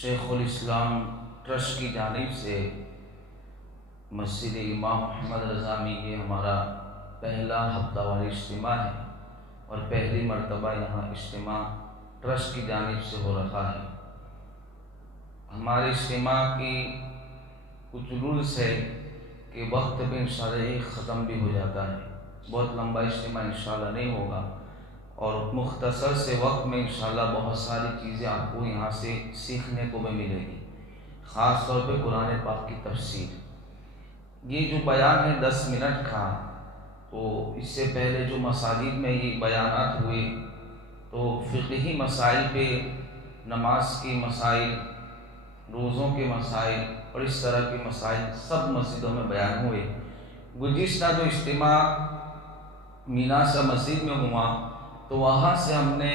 شیخ الاسلام ٹرسٹ کی جانب سے مسجد امام محمد رضا میں یہ ہمارا پہلا ہفتہ واری اجتماع ہے اور پہلی مرتبہ یہاں اجتماع ٹرسٹ کی جانب سے ہو رہا ہے۔ ہمارے اجتماع کی کچھ رولز ہے کہ وقت پہ انشاءاللہ ایک ختم بھی ہو جاتا ہے، بہت لمبا اجتماع انشاءاللہ نہیں ہوگا اور مختصر سے وقت میں انشاءاللہ بہت ساری چیزیں آپ کو یہاں سے سیکھنے کو بھی ملے گی، خاص طور پہ قرآن پاک کی تفسیر۔ یہ جو بیان ہے 10 منٹ کا، تو اس سے پہلے جو مساجد میں یہ بیانات ہوئے تو فقہی مسائل پہ، نماز کے مسائل، روزوں کے مسائل اور اس طرح کے مسائل سب مسجدوں میں بیان ہوئے۔ گزشتہ جو اجتماع مینا سا مسجد میں ہوا تو وہاں سے ہم نے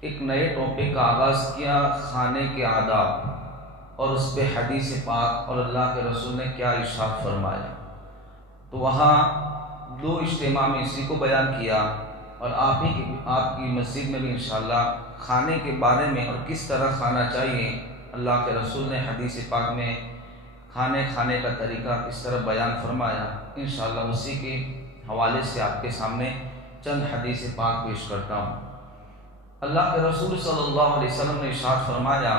ایک نئے ٹاپک کا آغاز کیا، کھانے کے آداب، اور اس پہ حدیث پاک اور اللہ کے رسول نے کیا ارشاد فرمایا۔ تو وہاں 2 اجتماع میں اسی کو بیان کیا اور آپ کی مسجد میں بھی انشاءاللہ کھانے کے بارے میں اور کس طرح کھانا چاہیے، اللہ کے رسول نے حدیث پاک میں کھانے کا طریقہ کس طرح بیان فرمایا۔ انشاءاللہ اسی کے حوالے سے آپ کے سامنے چند حدیث پاک پیش کرتا ہوں۔ اللہ کے رسول صلی اللہ علیہ وسلم نے ارشاد فرمایا،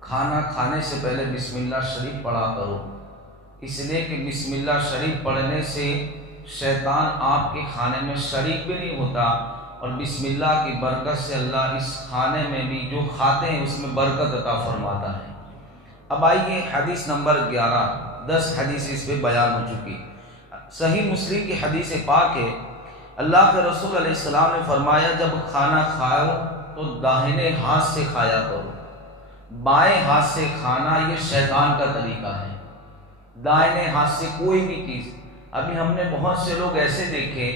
کھانا کھانے سے پہلے بسم اللہ شریف پڑھا کرو، اس لیے کہ بسم اللہ شریف پڑھنے سے شیطان آپ کے کھانے میں شریک بھی نہیں ہوتا، اور بسم اللہ کی برکت سے اللہ اس کھانے میں بھی جو کھاتے ہیں اس میں برکت عطا فرماتا ہے۔ اب آئیے حدیث نمبر 11، 10 حدیث اس پہ بیان ہو چکی۔ صحیح مسلم کی حدیث پاک ہے، اللہ کے رسول علیہ السلام نے فرمایا، جب کھانا کھاؤ تو داہنے ہاتھ سے کھایا کرو، بائیں ہاتھ سے کھانا یہ شیطان کا طریقہ ہے، دائیں ہاتھ سے کوئی بھی چیز۔ ابھی ہم نے بہت سے لوگ ایسے دیکھے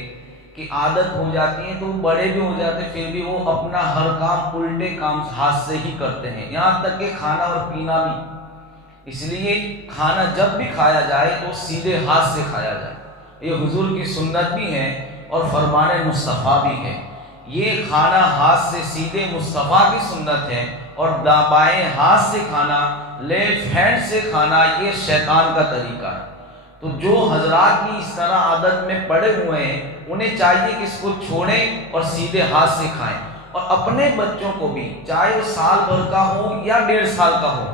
کہ عادت ہو جاتی ہے، تو بڑے بھی ہو جاتے پھر بھی وہ اپنا ہر کام الٹے کام ہاتھ سے ہی کرتے ہیں، یہاں تک کہ کھانا اور پینا بھی۔ اس لیے کھانا جب بھی کھایا جائے تو سیدھے ہاتھ سے کھایا جائے، یہ حضور کی سنت بھی ہے اور فرمان مصطفیٰ بھی ہے۔ یہ کھانا ہاتھ سے سیدھے مصطفیٰ کی سنت ہے، اور بائیں ہاتھ سے کھانا، لیفٹ ہینڈ سے کھانا یہ شیطان کا طریقہ ہے۔ تو جو حضرات بھی اس طرح عادت میں پڑے ہوئے ہیں انہیں چاہیے کہ اس کو چھوڑیں اور سیدھے ہاتھ سے کھائیں، اور اپنے بچوں کو بھی، چاہے وہ سال بھر کا ہو یا 1.5 سال کا ہو،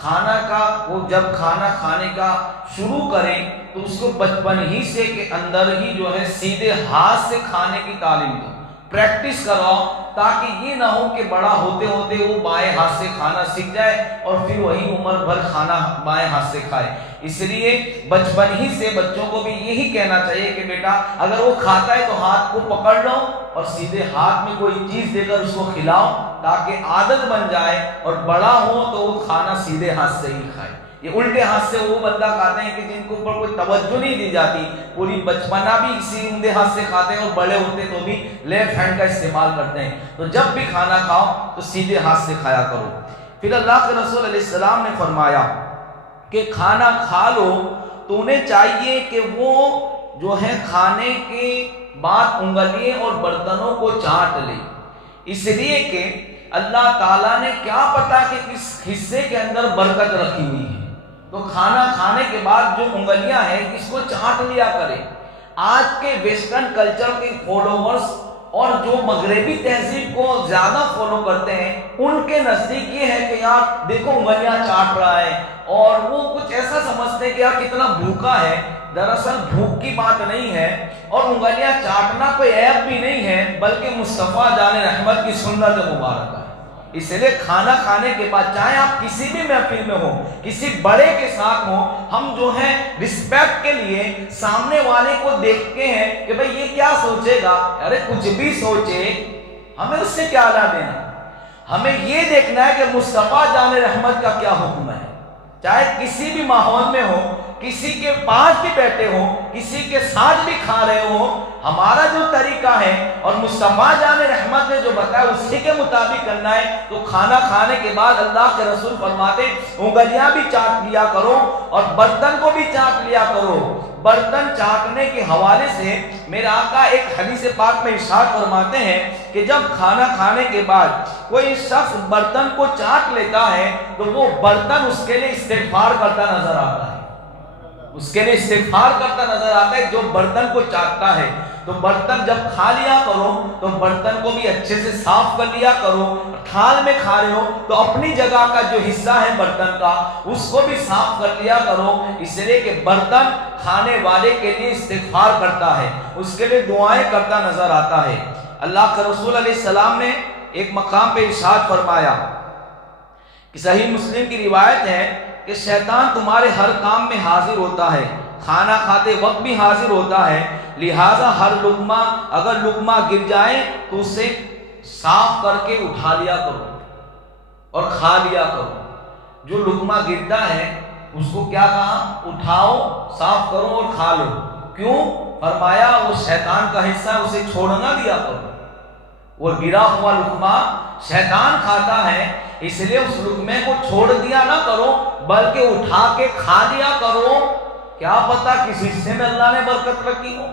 کھانا کا وہ جب کھانا کھانے کا شروع کریں تو اس کو بچپن ہی سے کے اندر ہی جو ہے سیدھے ہاتھ سے کھانے کی تعلیم دو، پریکٹس کراؤ، تاکہ یہ نہ ہو کہ بڑا ہوتے ہوتے وہ بائیں ہاتھ سے کھانا سیکھ جائے اور پھر وہی عمر بھر کھانا بائیں ہاتھ سے کھائے۔ اس لیے بچپن ہی سے بچوں کو بھی یہی کہنا چاہیے کہ بیٹا اگر وہ کھاتا ہے تو ہاتھ کو پکڑ لو اور سیدھے ہاتھ میں کوئی چیز دے کر اس کو کھلاؤ، تاکہ عادت بن جائے اور بڑا ہو تو وہ کھانا سیدھے ہاتھ سے ہی کھائے۔ یہ الٹے ہاتھ سے وہ بندہ کھاتے ہیں کہ جن کے اوپر کوئی توجہ نہیں دی جاتی، پوری بچپنا بھی اسی اندھے ہاتھ سے کھاتے ہیں اور بڑے ہوتے تو بھی لیفٹ ہینڈ کا استعمال کرتے ہیں۔ تو جب بھی کھانا کھاؤ تو سیدھے ہاتھ سے کھایا کرو۔ پھر اللہ کے رسول علیہ السلام نے فرمایا کہ کھانا کھا لو تو انہیں چاہیے کہ وہ جو ہے کھانے کے بعد انگلیاں اور برتنوں کو چاٹ لے، اس لیے کہ اللہ تعالیٰ نے کیا پتا کہ کس حصے کے اندر برکت رکھی ہوئی ہے۔ تو کھانا کھانے کے بعد جو انگلیاں ہیں اس کو چاٹ لیا کرے۔ آج کے ویسٹرن کلچر کے فالوورز اور جو مغربی تہذیب کو زیادہ فالو کرتے ہیں ان کے نزدیک یہ ہے کہ یار دیکھو انگلیاں چاٹ رہا ہے، اور وہ کچھ ایسا سمجھتے ہیں کہ یار کتنا بھوکا ہے۔ دراصل بھوک کی بات نہیں ہے، اور انگلیاں چاٹنا کوئی عیب بھی نہیں ہے، بلکہ مصطفیٰ جان رحمت کی سنت مبارکہ ہے۔ اس لیے کھانا کھانے کے بعد چاہے آپ کسی بھی محفل میں ہو، کسی بڑے کے ساتھ ہو، ہم جو ہیں رسپیکٹ کے لیے سامنے والے کو دیکھتے ہیں کہ بھئی یہ کیا سوچے گا، ارے کچھ بھی سوچے، ہمیں اس سے کیا لا دینا۔ ہمیں یہ دیکھنا ہے کہ مصطفیٰ جان رحمت کا کیا حکم ہے۔ چاہے کسی بھی ماحول میں ہو، کسی کے پاس بھی بیٹھے ہو، کسی کے ساتھ بھی کھا رہے ہو، ہمارا جو طریقہ ہے اور مصطفیٰ جان رحمت نے جو بتایا اسی کے مطابق کرنا ہے۔ تو کھانا کھانے کے بعد اللہ کے رسول فرماتے انگلیاں بھی چاٹ لیا کرو اور برتن کو بھی چاٹ لیا کرو۔ برتن چاٹنے کے حوالے سے میرے آقا ایک حدیث پاک میں ارشاد فرماتے ہیں کہ جب کھانا کھانے کے بعد کوئی شخص برتن کو چاٹ لیتا ہے تو وہ برتن اس کے لیے استغفار کرتا نظر آتا ہے، اس کے لیے استغفار کرتا نظر آتا ہے جو برتن کو چاٹتا ہے۔ تو برتن جب کھا لیا کرو تو برتن کو بھی اچھے سے صاف کر لیا کرو، تھال میں کھا رہے ہو تو اپنی جگہ کا جو حصہ ہے برتن کا اس کو بھی صاف کر لیا کرو، اس لیے کہ برتن کھانے والے کے لیے استغفار کرتا ہے، اس کے لیے دعائیں کرتا نظر آتا ہے۔ اللہ کے رسول علیہ السلام نے ایک مقام پہ ارشاد فرمایا کہ صحیح مسلم کی روایت ہے کہ شیطان تمہارے ہر کام میں حاضر ہوتا ہے، کھانا کھاتے وقت بھی حاضر ہوتا ہے، لہٰذا ہر لقمہ اگر لقمہ گر جائے تو اسے صاف کر کے اٹھا لیا کرو اور کھا لیا کرو۔ جو لقمہ گرتا ہے اس کو کیا کہا؟ اٹھاؤ، صاف کرو اور کھا لو۔ کیوں؟ فرمایا وہ شیطان کا حصہ ہے، اسے چھوڑ نہ دیا کرو۔ وہ گرا ہوا لقمہ شیطان کھاتا ہے، اس لیے اس لقمے کو چھوڑ دیا نہ کرو بلکہ اٹھا کے کھا لیا کرو، کیا پتا کس حصے میں اللہ نے برکت رکھی ہو۔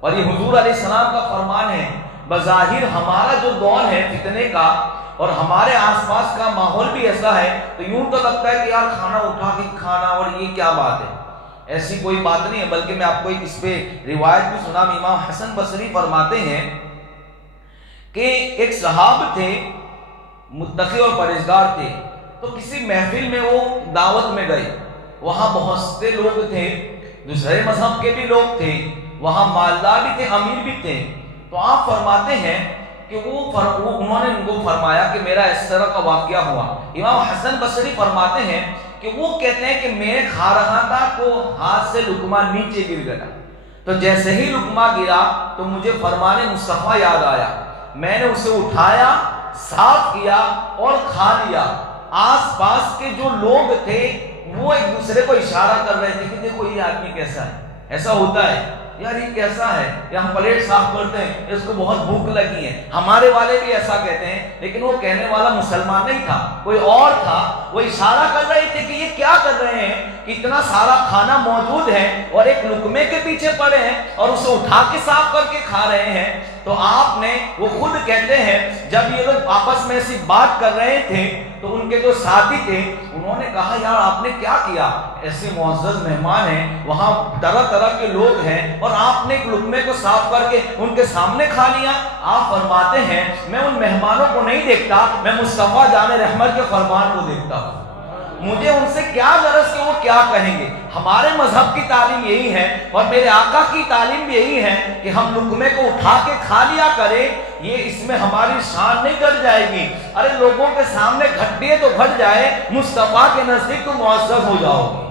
اور یہ حضور علیہ السلام کا فرمان ہے۔ بظاہر ہمارا جو دور ہے فتنے کا اور ہمارے آس پاس کا ماحول بھی ایسا ہے تو یوں تو لگتا ہے کہ یار کھانا اٹھا کے کھانا اور یہ کیا بات ہے، ایسی کوئی بات نہیں ہے، بلکہ میں آپ کو اس پہ روایت بھی سنا۔ امام حسن بصری فرماتے ہیں کہ ایک صحاب تھے، متقی اور پرہیزگار تھے، تو کسی محفل میں وہ دعوت میں گئے، وہاں بہت سے لوگ تھے، دوسرے مذہب کے بھی لوگ تھے، وہاں مالدار بھی تھے، امیر بھی تھے۔ تو آپ فرماتے ہیں کہ انہوں نے ان کو فرمایا کہ میرا اس طرح کا واقعہ ہوا۔ امام حسن بصری فرماتے ہیں کہ وہ کہتے ہیں کہ میں کھا رہا تھا تو ہاتھ سے لقمہ نیچے گر گیا، تو جیسے ہی لقمہ گرا تو مجھے فرمان مصطفیٰ یاد آیا، میں نے اسے اٹھایا، صاف کیا اور کھا لیا۔ آس پاس کے جو لوگ تھے وہ ایک دوسرے کو اشارہ کر رہے تھے کہ دیکھو یہ آدمی کیسا ہے، ایسا ہوتا ہے یار یہ کیسا ہے، یا ہم پلیٹ صاف کرتے ہیں اس کو بہت بھوک لگی ہے، ہمارے والے بھی ایسا کہتے ہیں، لیکن وہ کہنے والا مسلمان نہیں تھا، کوئی اور تھا۔ وہ اشارہ کر رہے تھے کہ یہ کیا کر رہے ہیں کہ اتنا سارا کھانا موجود ہے اور ایک لقمے کے پیچھے پڑے ہیں اور اسے اٹھا کے صاف کر کے کھا رہے ہیں۔ تو آپ نے، وہ خود کہتے ہیں جب یہ لوگ آپس میں ایسی بات کر رہے تھے تو ان کے جو ساتھی تھے انہوں نے کہا یار آپ نے کیا کیا، ایسے معزز مہمان ہیں، وہاں طرح طرح کے لوگ ہیں اور آپ نے ایک لقمے کو صاف کر کے ان کے سامنے کھا لیا۔ آپ فرماتے ہیں میں ان مہمانوں کو نہیں دیکھتا، میں مصطفیٰ جان رحمت کے فرمان کو دیکھتا ہوں، مجھے ان سے کیا غرض کہ وہ کیا کہیں گے۔ ہمارے مذہب کی تعلیم یہی ہے اور میرے آقا کی تعلیم بھی یہی ہے کہ ہم لقمے کو اٹھا کے کھا لیا کریں، یہ اس میں ہماری شان نہیں گھٹ جائے گی۔ ارے لوگوں کے سامنے گھٹتی ہے تو گھٹ جائے، مصطفیٰ کے نزدیک تو معزز ہو جاؤ گے۔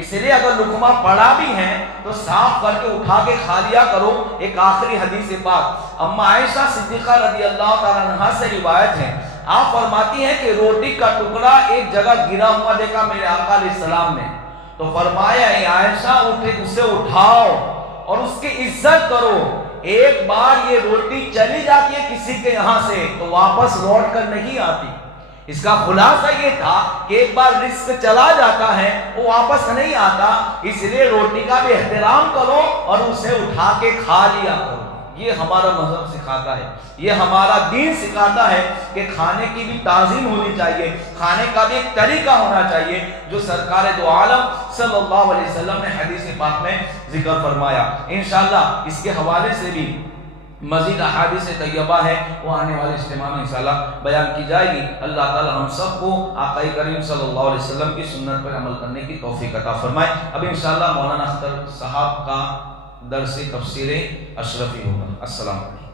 اس لیے اگر لقمہ پڑا بھی ہے تو صاف کر کے اٹھا کے کھا لیا کرو۔ ایک آخری حدیث پاک اما عائشہ صدیقہ رضی اللہ تعالیٰ عنہا سے روایت ہے، آپ فرماتی ہیں کہ روٹی کا ٹکڑا ایک جگہ گرا ہوا دیکھا میرے آقا علیہ السلام نے، تو فرمایا اے عائشہ اسے اٹھاؤ اور اس کی عزت کرو، ایک بار یہ روٹی چلی جاتی ہے کسی کے یہاں سے تو واپس لوٹ کر نہیں آتی۔ اس کا خلاصہ یہ تھا کہ ایک بار رزق چلا جاتا ہے وہ واپس نہیں آتا، اس لیے روٹی کا بھی احترام کرو اور اسے اٹھا کے کھا لیا کرو۔ یہ ہمارا مذہب سکھاتا ہے، یہ ہمارا دین سکھاتا ہے کہ کھانے کی بھی تعظیم ہونی چاہیے، کھانے کا بھی ایک طریقہ ہونا چاہیے جو سرکار دو عالم صلی اللہ علیہ وسلم نے حدیث پاک میں ذکر فرمایا۔ انشاءاللہ اس کے حوالے سے بھی مزید احادیث طیبہ ہے، وہ آنے والے اجتماع میں انشاءاللہ بیان کی جائے گی۔ اللہ تعالی ہم سب کو آقا کریم صلی اللہ علیہ وسلم کی سنت پر عمل کرنے کی توفیق عطا فرمائے۔ اب انشاءاللہ مولانا اختر صاحب کا درس تفسیر اشرفی ہوگا۔ السلام علیکم۔